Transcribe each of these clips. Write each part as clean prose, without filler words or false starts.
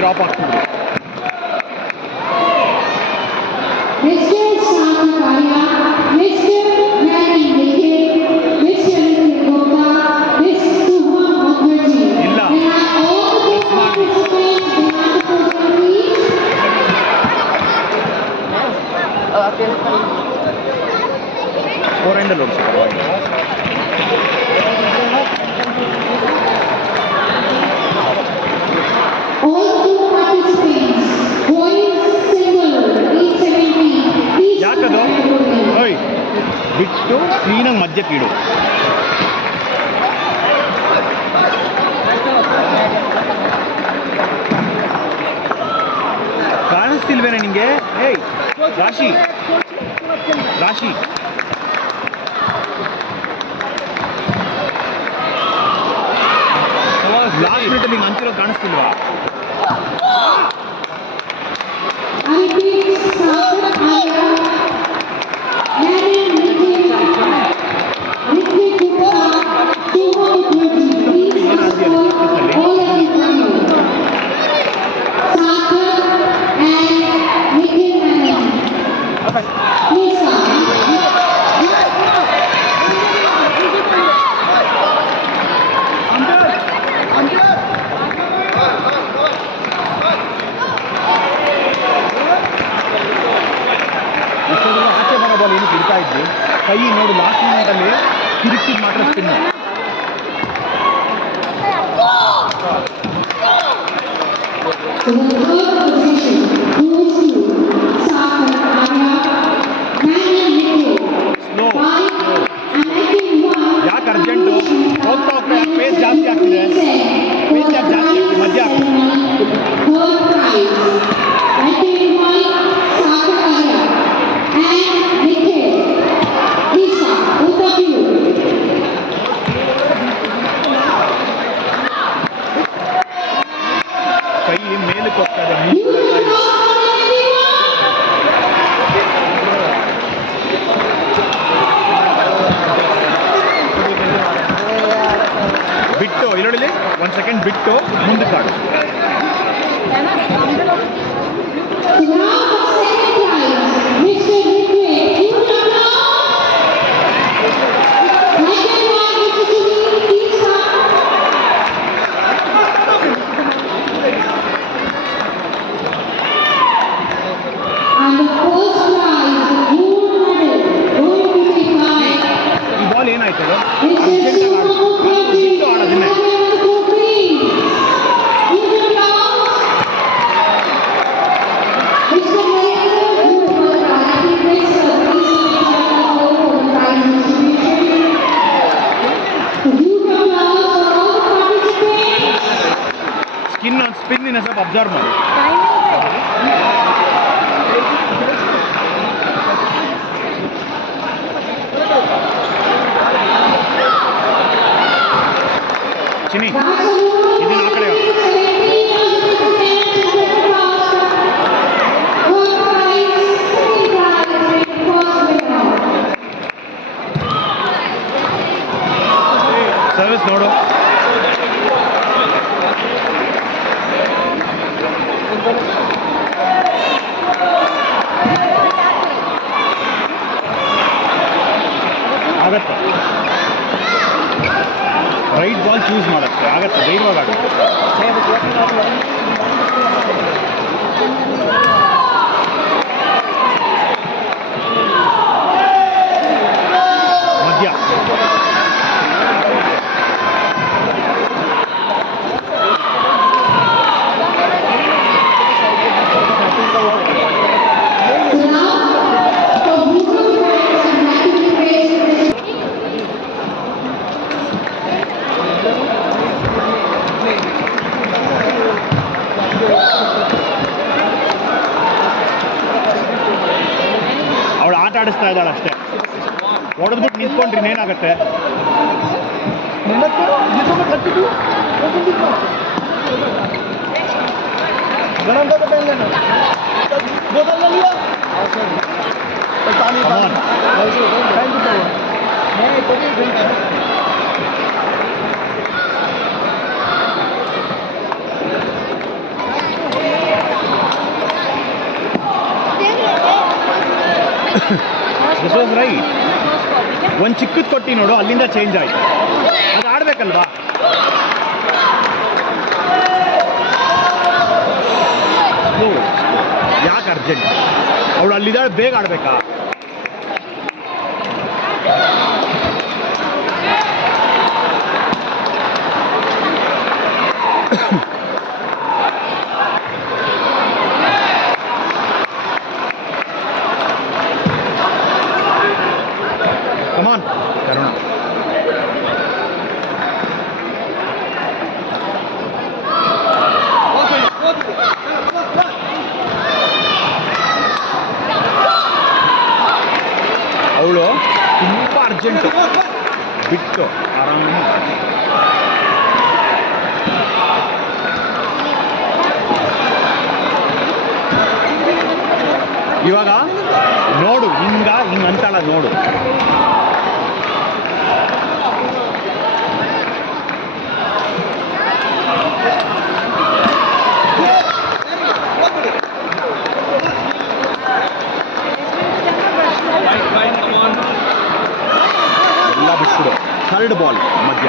ಡ್ರಾಪ್ ಆಗ್ತಿದ್ರು. ಇಲ್ಲ 4 ಹ್ಯಾಂಡಲ್ ಓಡಿಸಿ ಪರವಾಗಿಲ್ಲ. ಯಾಕದು ಓಯ್ ಬಿಟ್ಟು ಕ್ಲೀನಾಗಿ ಮಧ್ಯಕ್ಕೆ ಇಡು. ಕಾಣಿಸ್ತಿಲ್ವೇನೆ ನಿಂಗೆ? ಏಯ್ ರಾಶಿ ರಾಶಿ ಲಾಸ್ಟ್ ಮಿನಿಟ್ ನಿಂಗೆ ಅಂತಿರೋ ಕಾಣಿಸ್ತಿಲ್ವಾ? ಆಚೆ ಬರೋ ಬಾಲ್ ಏನು ಬಿಡ್ತಾ ಇದ್ವಿ, ಕೈ ನೋಡು ಲಾಸ್ಟ್ ಮಿನಿಟಲ್ಲಿ ತಿರುಗಿಸಿದ್ ಮಾತ್ರ ಸ್ಪಿನ್. ಸ್ಲೋ ಯಾಕೆ ಅರ್ಜೆಂಟು? ಹೋಗ್ತಾ ಹೋಗ್ತಾ ಪೇಸ್ ಜಾಸ್ತಿ ಆಗ್ತಿದೆ. ಪೇಸ್ ಯಾಕೆ ಜಾಸ್ತಿ ಆಗ್ತಿದೆ? ಮಧ್ಯ ಕೈ ಮೇಲಕ್ಕೆ ಹೋಗ್ತಾ ಇದೆ. ಬಿಟ್ಟು ಇಲ್ಲಿ 1 ಸೆಕೆಂಡ್ ಬಿಟ್ಟು ಮುಂದಕ್ಕೆ ಆಡು. ಈ ಬಾಲ್ ಏನಾಯ್ತು? ಅರ್ಜೆಂಟಾಗಿ ಬಿಟ್ಟು ಆಡೋದನ್ನೇ. ಸ್ಪಿನ್ನಿನ ಸ್ವಲ್ಪ ಅಬ್ಸರ್ವ್ ಮಾಡಿ. ಚಿನಿ ಇದನ್ನ ಆ ಕಡೆ ಸರ್ವಿಸ್ ನೋಡು. ಆಗತ್ತೆ ರೈಟ್ ಬಾಲ್ ಚೂಸ್ ಮಾಡಕ್ಕೆ ಆಗತ್ತೆ, ಧೈರ್ಯವಾಗಿ ಆಗುತ್ತೆ. ಮಧ್ಯ ಅವಳು ಆಟ ಆಡಿಸ್ತಾ ಇದ್ದಾಳೆ ಅಷ್ಟೇ. ಹೊಡೆದ್ಬಿಟ್ಟು ನಿಂತ್ಕೊಂಡ್ರಿ ಏನಾಗುತ್ತೆ? This was right. ಒಂದು ಚಿಕ್ಕದು ಕೊಟ್ಟು ನೋಡು, ಅಲ್ಲಿಂದ ಚೇಂಜ್ ಆಯಿತು. ಅದು ಆಡಬೇಕಲ್ವಾ? ಯಾಕೆ ಅರ್ಜೆಂಟ್? ಅವಳು ಅಲ್ಲಿದ್ದಾಳೆ, ಬೇಗ ಆಡಬೇಕಾ? ಕಮಾನ್ ಕರುಣ. ಅವಳು ತುಂಬ ಅರ್ಜೆಂಟು, ಬಿಟ್ಟು ಆರಾಮಾಗಿ. ಇವಾಗ ನೋಡು, ಹಿಂಗೆ ಅಂತಾಳ ನೋಡು. ಎಲ್ಲ ಬಿಟ್ಬಿಡು. ಥರ್ಡ್ ಬಾಲ್ ಮಧ್ಯ.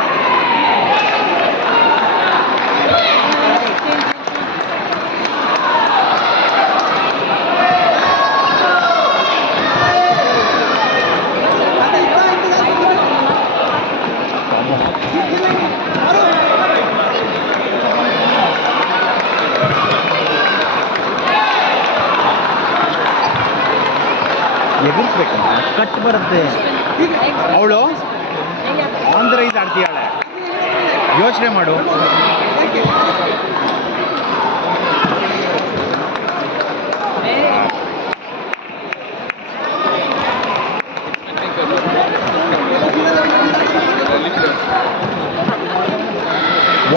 ಎದುರಿಸ್ಬೇಕಂತ ಕಟ್ ಬರುತ್ತೆ. ಅವಳು ಆನ್ ದ ರೈಸ್ ಆಡ್ತೀಯಾಳೆ, ಯೋಚನೆ ಮಾಡು.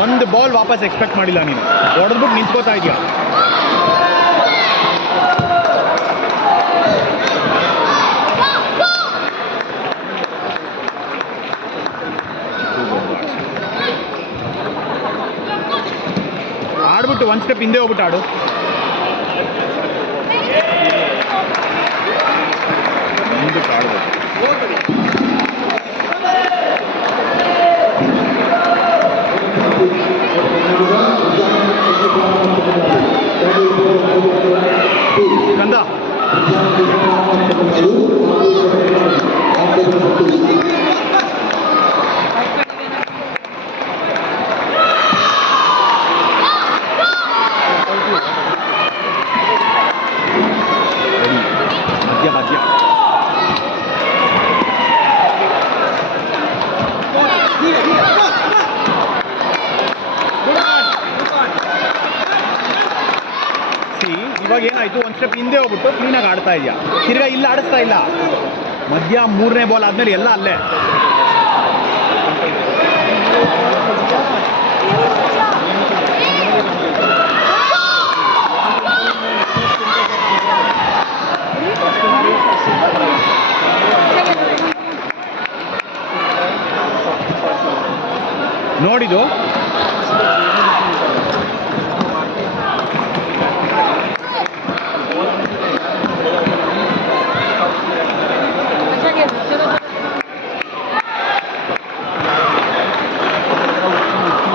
ಒಂದು ಬಾಲ್ ವಾಪಸ್ ಎಕ್ಸ್ಪೆಕ್ಟ್ ಮಾಡಿಲ್ಲ ನೀನು, ಹೊಡೆದ್ಬಿಟ್ಟು ನಿಂತ್ಕೋತಾ ಇದೆಯಾ. ಆಡ್ಬಿಟ್ಟು ಒಂದು ಸ್ಟೆಪ್ ಹಿಂದೆ ಹೋಗ್ಬಿಟ್ಟು ಆಡು. ಮುಂದಕ್ಕೆ ಆಡ್ಬೇಕು. ಕಂದ ಮಧ್ಯ ಇವಾಗ ಏನಾಯ್ತು, ಒಂದು ಸ್ಟೆಪ್ ಹಿಂದೆ ಹೋಗ್ಬಿಟ್ಟು ಕ್ಲೀನಾಗಿ ಆಡ್ತಾ ಇದೆಯಾ. ತಿರ್ಗಾ ಇಲ್ಲ ಆಡಿಸ್ತಾ ಇಲ್ಲ. ಮಧ್ಯ ಮೂರನೇ ಬಾಲ್ ಆದ್ಮೇಲೆ ಎಲ್ಲ ಅಲ್ಲೇ. ನೋಡಿದು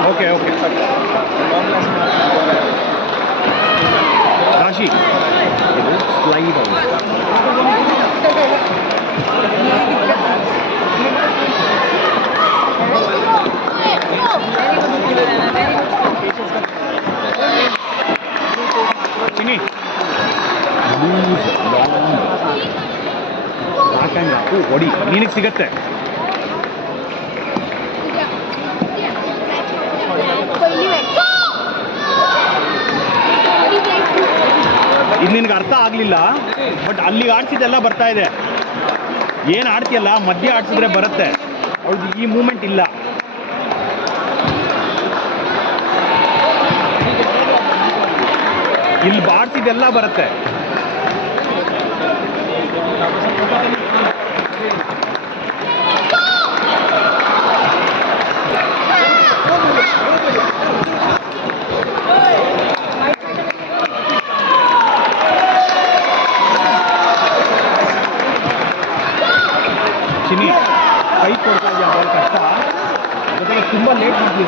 ಓಕೆ ಓಕೆ ರಾಶಿ ಇದು ಸ್ಲೈಡ್ ಚಿನ್ನಿ ಲೂಸ್ ಲಾಂಗ್ ಹಾಕಂಗೆ ಹಾಕು, ಹೊಡಿ, ನಿನಗೆ ಸಿಗತ್ತೆ. ಇದು ನಿನ್ಗೆ ಅರ್ಥ ಆಗಲಿಲ್ಲ, ಬಟ್ ಅಲ್ಲಿಗೆ ಆಡ್ಸಿದ್ದೆಲ್ಲ ಬರ್ತಾ ಇದೆ. ಏನು ಆಡ್ತೀಯಲ್ಲ ಮಧ್ಯ ಆಡ್ಸಿದ್ರೆ ಬರುತ್ತೆ. ಅವ್ಳದ್ದು ಈ ಮೂಮೆಂಟ್ ಇಲ್ಲ. ಇಲ್ಲಿ ಆಡ್ಸಿದ್ದೆಲ್ಲ ಬರುತ್ತೆ.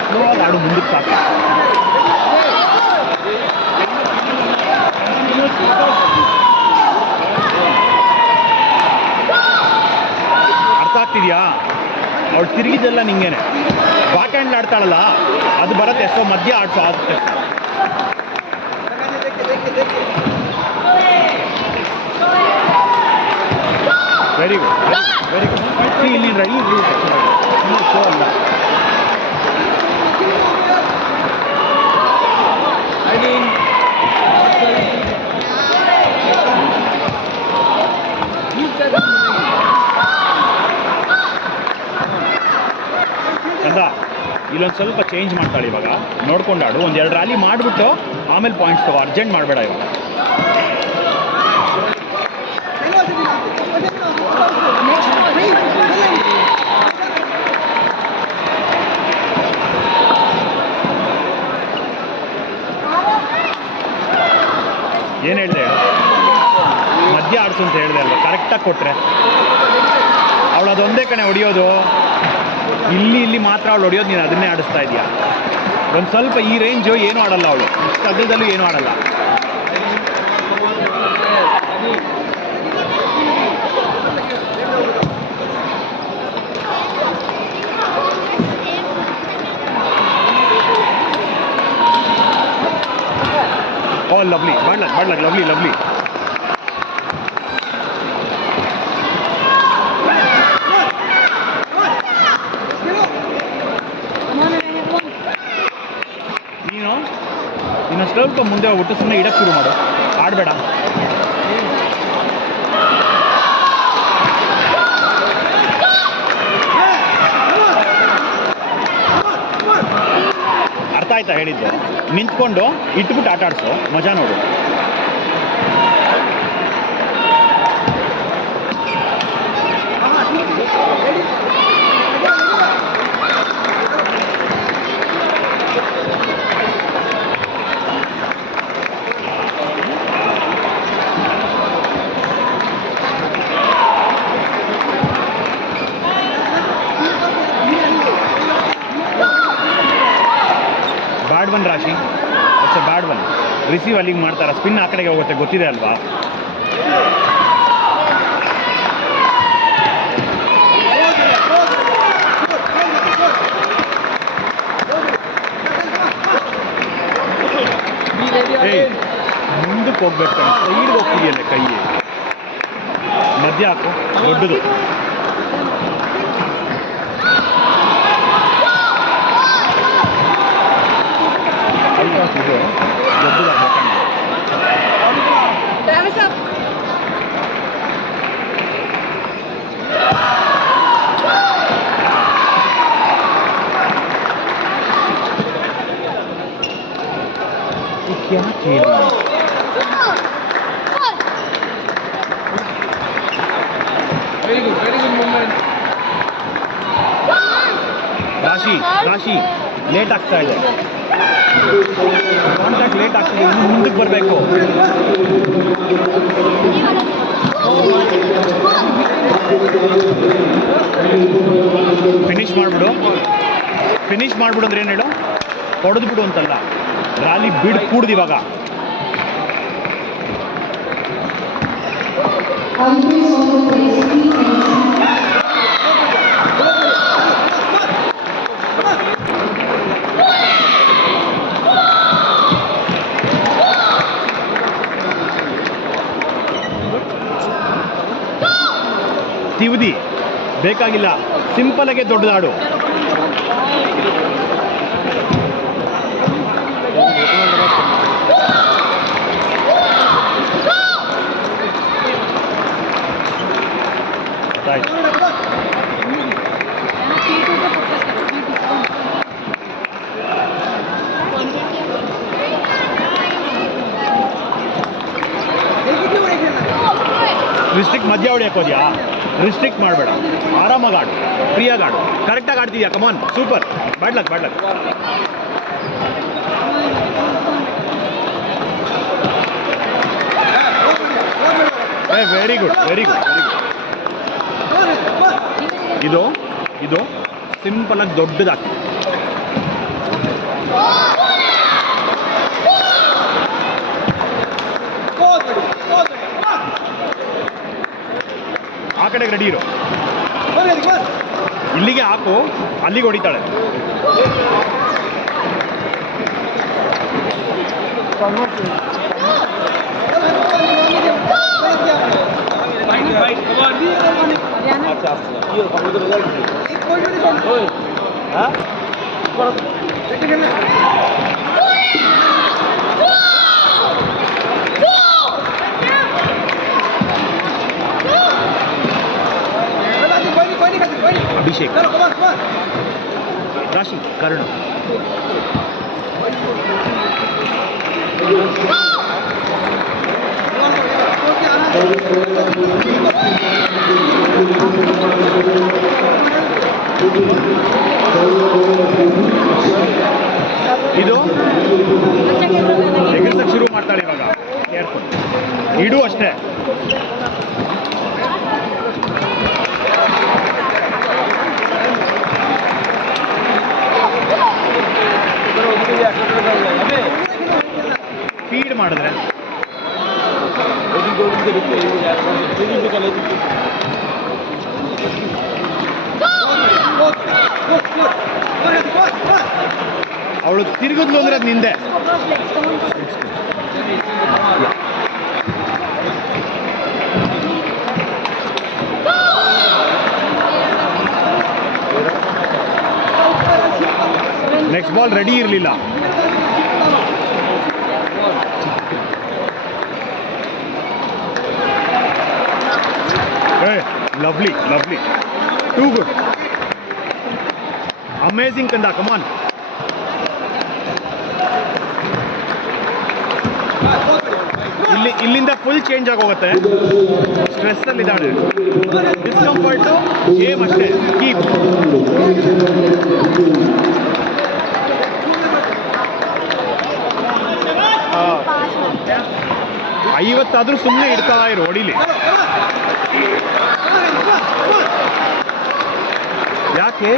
ಸ್ಲೋ ಆಗಿ ಆಡು, ಮುಂದಕ್ಕೆ ಸಾಕು. ಅರ್ಥ ಆಗ್ತಿದ್ಯಾ? ಅವಳು ತಿರುಗಿದ್ದೆಲ್ಲ ನಿಂಗೇನೆ. ಬ್ಯಾಕ್ ಹ್ಯಾಂಡ್ ಆಡ್ತಾಳಲ್ಲ ಅದು ಬರುತ್ತೆ, ಎಷ್ಟೋ ಮಧ್ಯ ಆಡ್ಸೋ ಆಗುತ್ತೆ. Very good, very good. ಇಲ್ಲಿ ರೈಲ್ ಶೋ ಅಲ್ಲ. ಕಂದ ಇಲ್ಲೊಂದು ಸ್ವಲ್ಪ ಚೇಂಜ್ ಮಾಡ್ತಾಳೆ ಇವಾಗ, ನೋಡ್ಕೊಂಡಾಡು. ಒಂದು 2 ರ್ಯಾಲಿ ಮಾಡಿಬಿಟ್ಟು ಆಮೇಲೆ ಪಾಯಿಂಟ್ಸ್ ತಗೋ, ಅರ್ಜೆಂಟ್ ಮಾಡಬೇಡ ಇವಾಗ. ಏನು ಹೇಳಿದೆ ಹೇಳು? ಮಧ್ಯ ಆಡಿಸು ಅಂತ ಹೇಳಿದೆ ಅಲ್ವಾ? ಕರೆಕ್ಟಾಗಿ ಕೊಟ್ಟರೆ ಅವಳು ಅದೊಂದೇ ಕಣೆ ಹೊಡಿಯೋದು. ಇಲ್ಲಿ ಮಾತ್ರ ಅವಳು ಹೊಡಿಯೋದು, ನೀನು ಅದನ್ನೇ ಆಡಿಸ್ತಾ ಇದೆಯಾ. ಒಂದು ಸ್ವಲ್ಪ ಈ ರೇಂಜು ಏನೂ ಆಡಲ್ಲ ಅವಳು, ಇಷ್ಟು ಅಗಲದಲ್ಲೂ ಏನೂ ಆಡಲ್ಲ. Oh, lovely. Bad luck, lovely, lovely. ನೀನು ಸ್ವಲ್ಪ ಮುಂದೆ ಹೋಗ್ಬಿಟ್ಟು ಸುಮ್ಮನೆ ಇಡಕ್ಕೆ ಶುರು ಮಾಡು, ಆಡಬೇಡ. ಅರ್ಥ ಆಯ್ತಾ ಹೇಳಿದ್ದು? ನಿಂತ್ಕೊಂಡು ಇಟ್ಬಿಟ್ಟು ಆಟ ಆಡಿಸು, ಮಜಾ ನೋಡು. ಬ್ಯಾಡ್ ಒನ್ ರಾಶಿ, it's a bad one. Receive ಅಲ್ಲಿಗೆ ಮಾಡ್ತಾರೆ, ಸ್ಪಿನ್ ಆ ಕಡೆಗೆ ಹೋಗುತ್ತೆ, ಗೊತ್ತಿದೆ ಅಲ್ವಾ? ಏಯ್ ಮುಂದಕ್ಕೆ ಹೋಗ್ಬೇಕು, ಸೈಡ್ಗೆ ಹೋಗ್ತಿದೆಯಲ್ಲ ಕೈ, ಮಧ್ಯ ಹಾಕು, ದೊಡ್ಡದು. क्या खेल वेरी गुड मूवमेंट. ರಾಶಿ ಲೇಟ್ ಆಗ್ತಾ ಇದೆ, ಕಾಂಟ್ಯಾಕ್ಟ್ ಲೇಟ್ ಆಗ್ತಿದೆ, ಇನ್ನು ಮುಂದಕ್ಕೆ ಬರಬೇಕು. ಫಿನಿಶ್ ಮಾಡಿಬಿಡು ಅಂದ್ರೆ ಏನು ಹೇಳು? ಹೊಡೆದು ಬಿಡು ಅಂತಲ್ಲ, ರಾಲಿ ಬಿಡ್ ಕೂಡ್ದು ಇವಾಗ. ತಿವ್ದಿ ಬೇಕಾಗಿಲ್ಲ, ಸಿಂಪಲ್ ಆಗಿ ದೊಡ್ಡದಾಡು. ರಿಸ್ಟ್ರಿಕ್ಟ್ ಮಧ್ಯ ಹೊಡಿಯಕ್ಕೆ ಹೋದ್ಯಾ? ರಿಸ್ಟ್ರಿಕ್ಟ್ ಮಾಡಬೇಡ, ಆರಾಮಾಗಿ ಆಡು, ಫ್ರೀಯಾಗಿ ಆಡು, ಕರೆಕ್ಟಾಗಿ ಆಡ್ತಿದ್ಯಾ. Come on, super, bad luck. Very good. ಇದು ಸಿಂಪಲ್ ಆಗಿ ದೊಡ್ಡದಾಗ್ತದೆ. ಕಡೆಗೆ ರೆಡಿ ಇರು. ಇಲ್ಲಿಗೆ ಹಾಕು, ಅಲ್ಲಿಗೆ ಹೊಡಿತಾಳೆ. ಅಭಿಷೇಕ್, ರಾಶಿ, ಕರ್ಣ. ಇದು ಎಗರ್ಸಕ್ಕೆ ಶುರು ಮಾಡ್ತಾಳೆ ಇವಾಗ. ಕೇರ್ಫುಲ್. ಇಡು ಅಷ್ಟೇ. ಫೀಡ್ ಮಾಡಿದ್ರೆ ಅವಳು ತಿರುಗಿದ್ಲು ಅಂದ್ರೆ ಅದು ನಿಂದೆ. ನೆಕ್ಸ್ಟ್ ಬಾಲ್ ರೆಡಿ ಇರಲಿಲ್ಲ. Lovely, lovely, too good, amazing ಕಂದ. ಕಮಾನ್. ಇಲ್ಲಿಂದ ಫುಲ್ ಚೇಂಜ್ ಆಗೋಗುತ್ತೆ. ಸ್ಟ್ರೆಸ್ಸಲ್ಲಿ ಇದ್ದಾಳೆ. ಡಿಸ್ಕಂಫರ್ಟು ಗೇಮ್ ಅಷ್ಟೇ. ಕೀಪ್. ಐವತ್ತಾದ್ರೂ ಸುಮ್ಮನೆ ಇಡ್ತಾ ಇರು, ಹೊಡಿಲಿ. ಯಾಕೆ